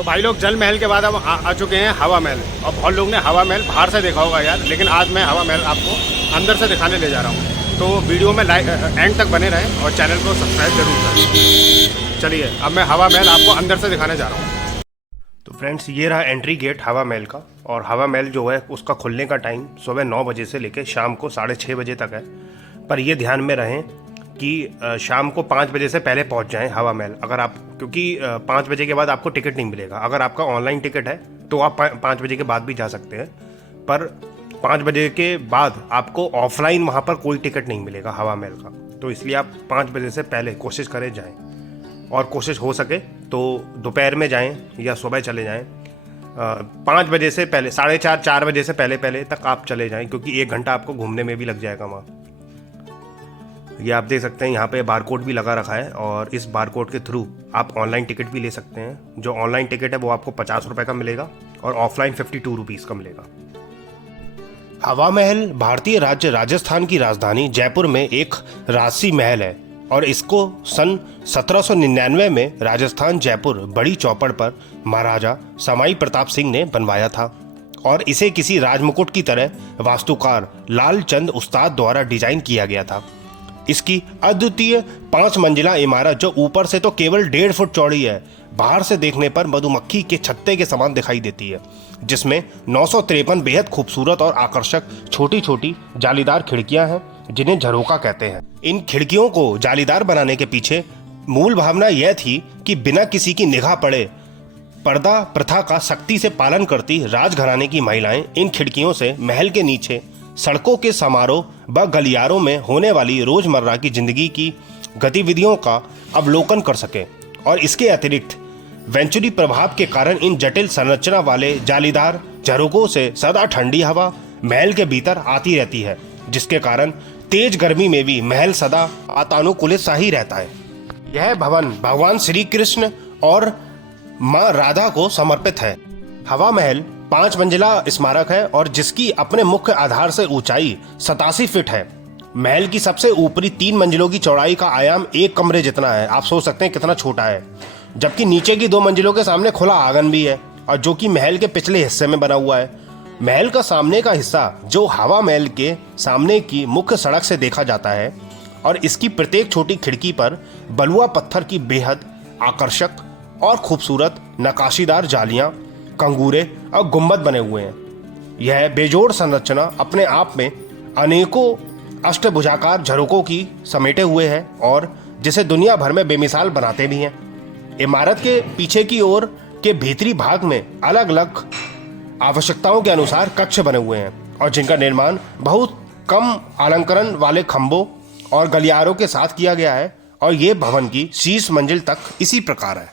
तो भाई लोग जल महल के बाद अब आ चुके हैं हवा महल। और बहुत लोग ने हवा महल बाहर से देखा होगा यार, लेकिन आज मैं हवा महल आपको अंदर से दिखाने ले जा रहा हूँ। तो वीडियो में एंड तक बने रहें और चैनल को सब्सक्राइब जरूर करें। चलिए अब मैं हवा महल आपको अंदर से दिखाने जा रहा हूँ। तो फ्रेंड्स ये रहा एंट्री गेट हवा महल का। और हवा महल जो है उसका खुलने का टाइम सुबह 9 बजे से लेकर शाम को 6:30 बजे तक है। पर ये ध्यान में रहें कि शाम को 5 बजे से पहले पहुंच जाएं हवा महल। अगर आप, क्योंकि 5 बजे के बाद आपको टिकट नहीं मिलेगा। अगर आपका ऑनलाइन टिकट है तो आप 5 बजे के बाद भी जा सकते हैं, पर 5 बजे के बाद आपको ऑफलाइन वहाँ पर कोई टिकट नहीं मिलेगा हवा महल का। तो इसलिए आप 5 बजे से पहले कोशिश करें जाएं, और कोशिश हो सके तो दोपहर में जाएं या सुबह चले जाएं। 5 बजे से पहले, 4:30 बजे से पहले तक आप चले जाएं, क्योंकि 1 घंटा आपको घूमने में भी लग जाएगा वहाँ। ये आप देख सकते हैं यहाँ पे बारकोड भी लगा रखा है, और इस बारकोड के थ्रू आप ऑनलाइन टिकट भी ले सकते हैं। जो ऑनलाइन टिकट है वो आपको 50 रुपये का मिलेगा और ऑफलाइन 52 रुपीज़ का मिलेगा। हवा महल भारतीय राज्य राजस्थान की राजधानी जयपुर में एक राजसी महल है, और इसको सन 1799 में राजस्थान जयपुर बड़ी चौपड़ पर महाराजा समाई प्रताप सिंह ने बनवाया था, और इसे किसी राजमुकुट की तरह वास्तुकार लालचंद उस्ताद द्वारा डिजाइन किया गया था। इसकी अद्वितीय 5 मंजिला इमारत, जो ऊपर से तो केवल 1.5 फुट चौड़ी है, बाहर से देखने पर मधुमक्खी के छत्ते के समान दिखाई देती है, जिसमें 953 बेहद खूबसूरत और आकर्षक छोटी छोटी जालीदार खिड़कियां हैं, जिन्हें झरोका कहते हैं। इन खिड़कियों को जालीदार बनाने के पीछे मूल भावना यह थी कि बिना किसी की निगाह पड़े पर्दा प्रथा का सख्ती से पालन करती राजघराने की महिलाएं इन खिड़कियों से महल के नीचे सड़कों के समारोह व गलियारों में होने वाली रोजमर्रा की जिंदगी की गतिविधियों का अवलोकन कर सके। और इसके अतिरिक्त वेंचुरी प्रभाव के कारण इन जटिल संरचना वाले जालीदार झरोकों से सदा ठंडी हवा महल के भीतर आती रहती है, जिसके कारण तेज गर्मी में भी महल सदा वातानुकूलित सा ही रहता है। यह भवन भगवान श्री कृष्ण और मां राधा को समर्पित है। हवा महल 5 मंजिला स्मारक है, और जिसकी अपने मुख्य आधार से ऊंचाई 87 फीट है। महल की सबसे ऊपरी 3 मंजिलों की चौड़ाई का आयाम 1 कमरे जितना है। आप सोच सकते हैं कितना छोटा है। जबकि नीचे की 2 मंजिलों के सामने खुला आंगन भी है, और जो कि महल के पिछले हिस्से में बना हुआ है। महल का सामने का हिस्सा जो हवा महल के सामने की मुख्य सड़क से देखा जाता है, और इसकी प्रत्येक छोटी खिड़की पर बलुआ पत्थर की बेहद आकर्षक और खूबसूरत नक्काशीदार जालियां, कंगूरे और गुंबद बने हुए हैं। यह बेजोड़ संरचना अपने आप में अनेकों अष्टभुजाकार झरोकों की समेटे हुए है, और जिसे दुनिया भर में बेमिसाल बनाते भी हैं। इमारत के पीछे की ओर के भीतरी भाग में अलग अलग आवश्यकताओं के अनुसार कक्ष बने हुए हैं, और जिनका निर्माण बहुत कम अलंकरण वाले खंभों और गलियारों के साथ किया गया है। और ये भवन की शीर्ष मंजिल तक इसी प्रकार है।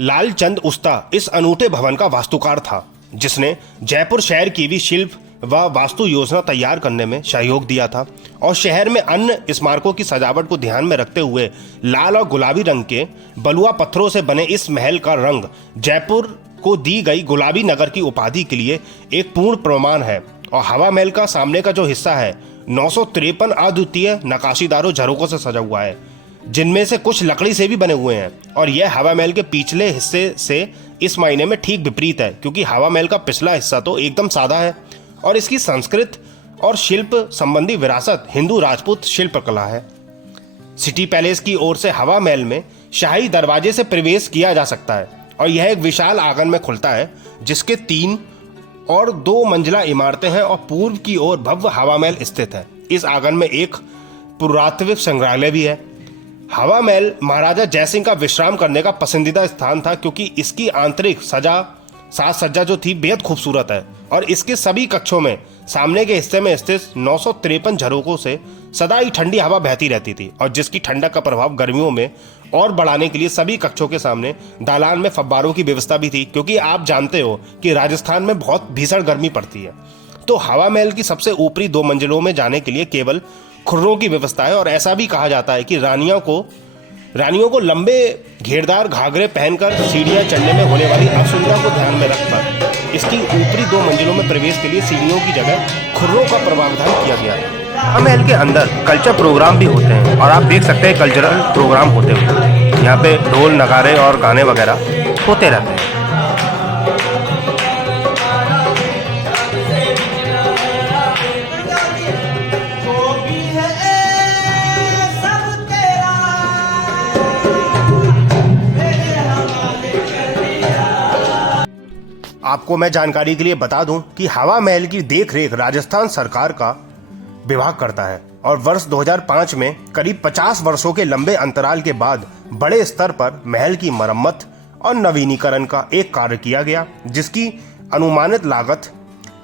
लालचंद उस्ता इस अनूठे भवन का वास्तुकार था, जिसने जयपुर शहर की भी शिल्प व वास्तु योजना तैयार करने में सहयोग दिया था, और शहर में अन्य स्मारकों की सजावट को ध्यान में रखते हुए लाल और गुलाबी रंग के बलुआ पत्थरों से बने इस महल का रंग जयपुर को दी गई गुलाबी नगर की उपाधि के लिए एक पूर्ण प्रमाण है। और हवा महल का सामने का जो हिस्सा है 953 अद्वितीय नक्काशीदारों झरोकों से सजा हुआ है, जिनमें से कुछ लकड़ी से भी बने हुए हैं। और यह हवा महल के पिछले हिस्से से इस मायने में ठीक विपरीत है, क्योंकि हवा महल का पिछला हिस्सा तो एकदम सादा है, और इसकी संस्कृत और शिल्प संबंधी विरासत हिंदू राजपूत शिल्पकला है। सिटी पैलेस की ओर से हवा महल में शाही दरवाजे से प्रवेश किया जा सकता है, और यह एक विशाल आंगन में खुलता है, जिसके 3 और 2 मंजिला इमारतें हैं, और पूर्व की ओर भव्य हवा महल स्थित है। इस आंगन में एक पुरातात्विक संग्रहालय भी है। हवा महल महाराजा जयसिंह का विश्राम करने का पसंदीदा स्थान था, क्योंकि इसकी आंतरिक साज सज्जा जो थी बेहद खूबसूरत है, और इसके सभी कक्षों में सामने के हिस्से में स्थित 953 झरोकों से सदा ही ठंडी हवा बहती रहती थी, और जिसकी ठंडक का प्रभाव गर्मियों में और बढ़ाने के लिए सभी कक्षों के सामने दालान में फव्वारों की व्यवस्था भी थी, क्योंकि आप जानते हो कि राजस्थान में बहुत भीषण गर्मी पड़ती है। तो हवा महल की सबसे ऊपरी 2 मंजिलों में जाने के लिए केवल खुर्रों की व्यवस्था है, और ऐसा भी कहा जाता है कि रानियों को लंबे घेरदार घाघरे पहनकर सीढ़ियां चढ़ने में होने वाली असुविधा को ध्यान में रखकर इसकी ऊपरी 2 मंजिलों में प्रवेश के लिए सीढ़ियों की जगह खुर्रों का प्रावधान किया गया है। हवा महल के अंदर कल्चर प्रोग्राम भी होते हैं और आप देख सकते हैं कल्चरल प्रोग्राम होते हुए। यहाँ पे ढोल नगाड़े और गाने वगैरह होते रहते हैं। आपको मैं जानकारी के लिए बता दूं कि हवा महल की देखरेख राजस्थान सरकार का विभाग करता है और वर्ष 2005 में करीब 50 वर्षों के लंबे अंतराल के बाद बड़े स्तर पर महल की मरम्मत और नवीनीकरण का एक कार्य किया गया, जिसकी अनुमानित लागत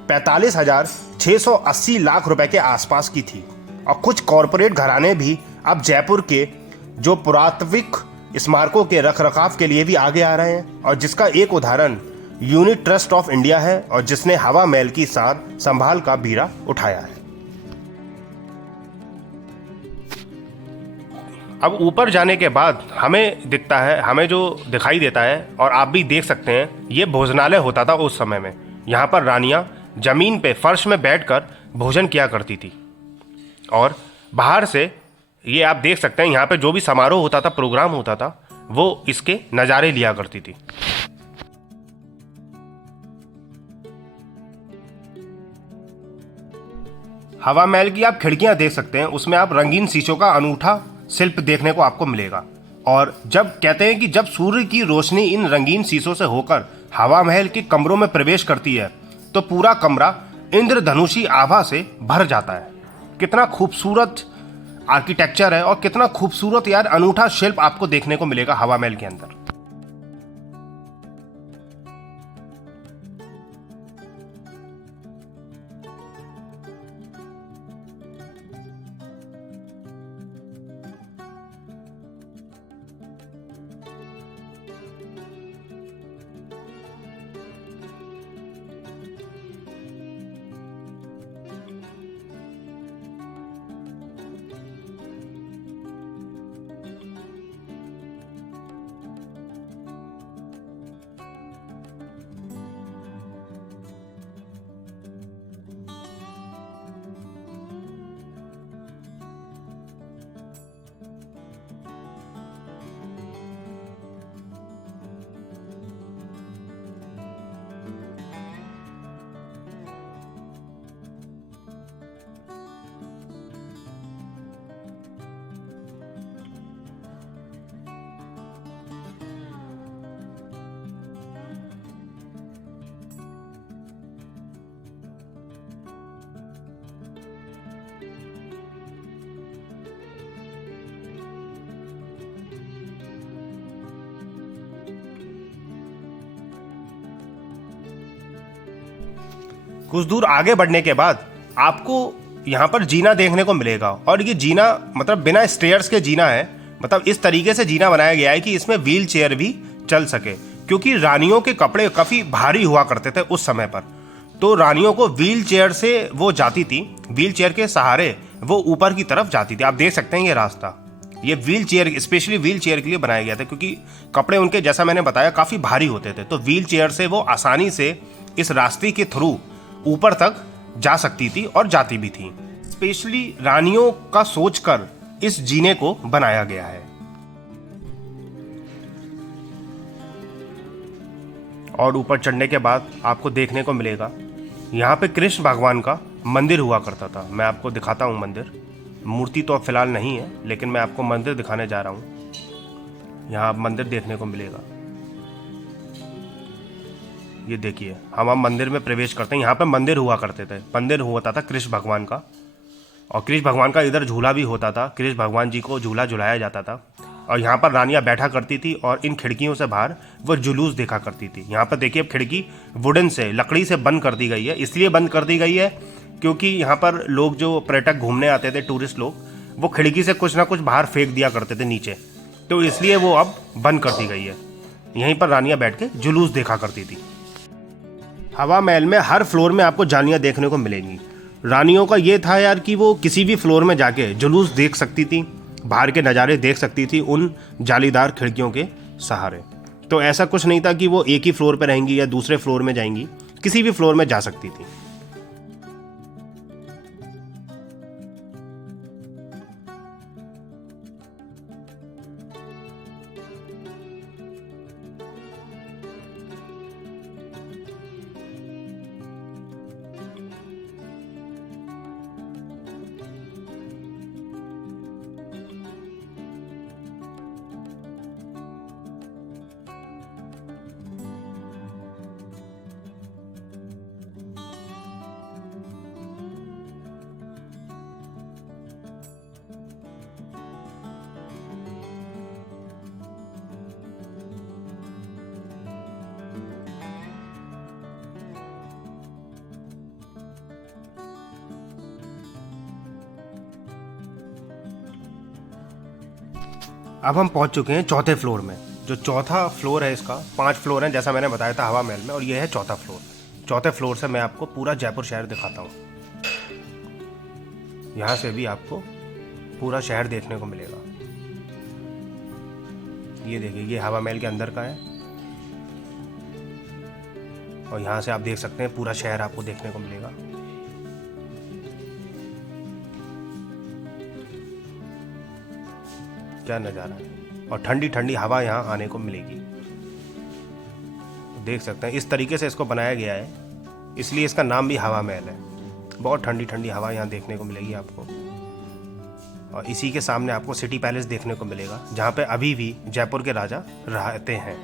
45,680 लाख रुपए के आसपास की थी। और कुछ कॉरपोरेट घराने भी अब जयपुर के जो पुरातात्विक स्मारकों के रखरखाव के लिए भी आगे आ रहे हैं, और जिसका एक उदाहरण यूनिट ट्रस्ट ऑफ इंडिया है, और जिसने हवा महल की सार संभाल का बीड़ा उठाया है। अब ऊपर जाने के बाद हमें दिखता है, हमें जो दिखाई देता है और आप भी देख सकते हैं, ये भोजनालय होता था उस समय में। यहाँ पर रानियां जमीन पे फर्श में बैठकर भोजन किया करती थी और बाहर से ये आप देख सकते हैं, यहाँ पे जो भी समारोह होता था, प्रोग्राम होता था, वो इसके नज़ारे लिया करती थी। हवा महल की आप खिड़कियां देख सकते हैं, उसमें आप रंगीन शीशों का अनूठा शिल्प देखने को आपको मिलेगा। और जब कहते हैं कि जब सूर्य की रोशनी इन रंगीन शीशों से होकर हवा महल के कमरों में प्रवेश करती है तो पूरा कमरा इंद्रधनुषी आभा से भर जाता है। कितना खूबसूरत आर्किटेक्चर है और कितना खूबसूरत यार अनूठा शिल्प आपको देखने को मिलेगा हवा महल के अंदर। कुछ दूर आगे बढ़ने के बाद आपको यहाँ पर जीना देखने को मिलेगा, और ये जीना मतलब बिना स्टेयर्स के जीना है। मतलब इस तरीके से जीना बनाया गया है कि इसमें व्हील चेयर भी चल सके, क्योंकि रानियों के कपड़े काफ़ी भारी हुआ करते थे उस समय पर। तो रानियों को व्हील चेयर से वो जाती थी, व्हील चेयर के सहारे वो ऊपर की तरफ जाती थी। आप देख सकते हैं ये रास्ता, ये wheel chair specially wheel chair के लिए बनाया गया था, क्योंकि कपड़े उनके जैसा मैंने बताया काफ़ी भारी होते थे। तो व्हील चेयर से वो आसानी से इस रास्ते के थ्रू ऊपर तक जा सकती थी और जाती भी थी। स्पेशली रानियों का सोचकर इस जीने को बनाया गया है। और ऊपर चढ़ने के बाद आपको देखने को मिलेगा यहाँ पे कृष्ण भगवान का मंदिर हुआ करता था। मैं आपको दिखाता हूँ मंदिर। मूर्ति तो अब फिलहाल नहीं है, लेकिन मैं आपको मंदिर दिखाने जा रहा हूँ। यहाँ मंदिर देखने को मिलेगा। ये देखिए, हम अब मंदिर में प्रवेश करते हैं। यहाँ पे मंदिर हुआ करते थे, मंदिर होता था कृष्ण भगवान का, और कृष्ण भगवान का इधर झूला भी होता था। कृष्ण भगवान जी को झूला झुलाया जाता था, और यहाँ पर रानियाँ बैठा करती थी और इन खिड़कियों से बाहर वो जुलूस देखा करती थी। यहाँ पर देखिए, अब खिड़की वुडन से, लकड़ी से बंद कर दी गई है। इसलिए बंद कर दी गई है क्योंकि यहाँ पर लोग जो पर्यटक घूमने आते थे, टूरिस्ट लोग, वो खिड़की से कुछ ना कुछ बाहर फेंक दिया करते थे नीचे, तो इसलिए वो अब बंद कर दी गई है। यहीं पर रानियाँ बैठ के जुलूस देखा करती थी। हवा महल में हर फ्लोर में आपको जालियाँ देखने को मिलेंगी। रानियों का ये था यार कि वो किसी भी फ्लोर में जाके जुलूस देख सकती थी, बाहर के नज़ारे देख सकती थी उन जालीदार खिड़कियों के सहारे। तो ऐसा कुछ नहीं था कि वो एक ही फ्लोर पे रहेंगी या दूसरे फ्लोर में जाएंगी, किसी भी फ्लोर में जा सकती थी। अब हम पहुंच चुके हैं चौथे फ्लोर में। जो चौथा फ्लोर है इसका 5 फ्लोर है जैसा मैंने बताया था हवा महल में, और ये है चौथा फ्लोर। चौथे फ्लोर से मैं आपको पूरा जयपुर शहर दिखाता हूँ। यहाँ से भी आपको पूरा शहर देखने को मिलेगा। ये देखिए, ये हवा महल के अंदर का है और यहाँ से आप देख सकते हैं पूरा शहर आपको देखने को मिलेगा। क्या नज़ारा है, और ठंडी ठंडी हवा यहाँ आने को मिलेगी। देख सकते हैं इस तरीके से इसको बनाया गया है, इसलिए इसका नाम भी हवा महल है। बहुत ठंडी ठंडी हवा यहाँ देखने को मिलेगी आपको। और इसी के सामने आपको सिटी पैलेस देखने को मिलेगा, जहाँ पे अभी भी जयपुर के राजा रहते हैं।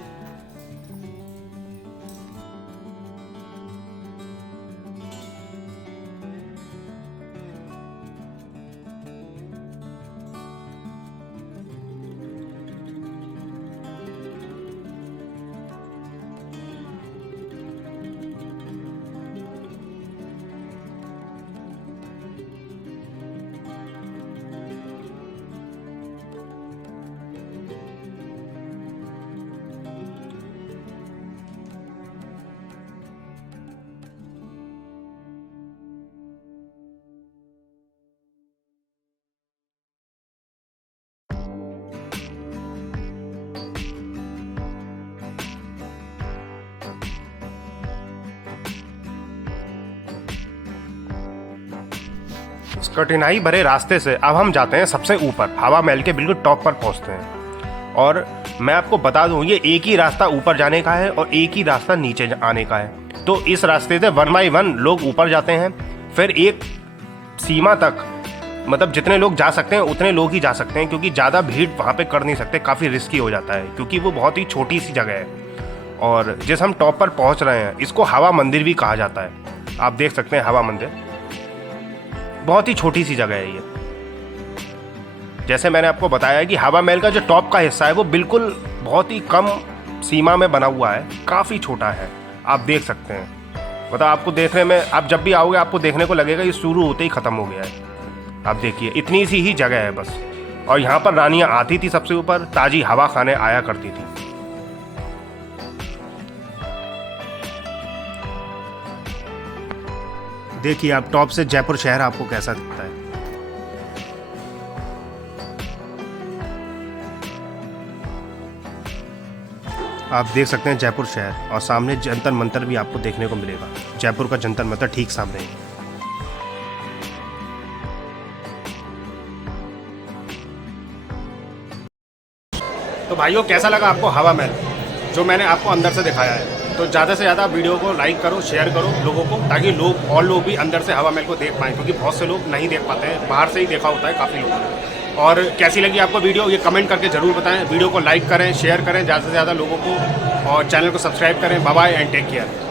इस कठिनाई भरे रास्ते से अब हम जाते हैं सबसे ऊपर, हवा महल के बिल्कुल टॉप पर पहुंचते हैं। और मैं आपको बता दूं, ये एक ही रास्ता ऊपर जाने का है और एक ही रास्ता नीचे आने का है। तो इस रास्ते से 1 बाय 1 लोग ऊपर जाते हैं, फिर एक सीमा तक, मतलब जितने लोग जा सकते हैं उतने लोग ही जा सकते हैं, क्योंकि ज़्यादा भीड़ वहाँ पे कर नहीं सकते, काफ़ी रिस्की हो जाता है, क्योंकि वो बहुत ही छोटी सी जगह है। और जिस हम टॉप पर पहुँच रहे हैं इसको हवा मंदिर भी कहा जाता है। आप देख सकते हैं हवा मंदिर, बहुत ही छोटी सी जगह है ये। जैसे मैंने आपको बताया कि हवा महल का जो टॉप का हिस्सा है वो बिल्कुल बहुत ही कम सीमा में बना हुआ है, काफ़ी छोटा है। आप देख सकते हैं, मतलब आपको देखने में, आप जब भी आओगे आपको देखने को लगेगा ये शुरू होते ही ख़त्म हो गया है। आप देखिए इतनी सी ही जगह है बस, और यहाँ पर रानियाँ आती थी सबसे ऊपर, ताज़ी हवा खाने आया करती थी। देखिए आप टॉप से जयपुर शहर आपको कैसा दिखता है। आप देख सकते हैं जयपुर शहर, और सामने जंतर मंतर भी आपको देखने को मिलेगा। जयपुर का जंतर मंतर ठीक सामने है। तो भाइयों, कैसा लगा आपको हवा महल, जो मैंने आपको अंदर से दिखाया है? तो ज़्यादा से ज़्यादा वीडियो को लाइक करो, शेयर करो लोगों को, ताकि लोग और लोग भी अंदर से हवा महल को देख पाएँ, क्योंकि बहुत से लोग नहीं देख पाते हैं, बाहर से ही देखा होता है काफ़ी लोगों ने। और कैसी लगी आपको वीडियो ये कमेंट करके ज़रूर बताएं। वीडियो को लाइक करें, शेयर करें ज़्यादा से ज़्यादा लोगों को, और चैनल को सब्सक्राइब करें। Bye bye and take care.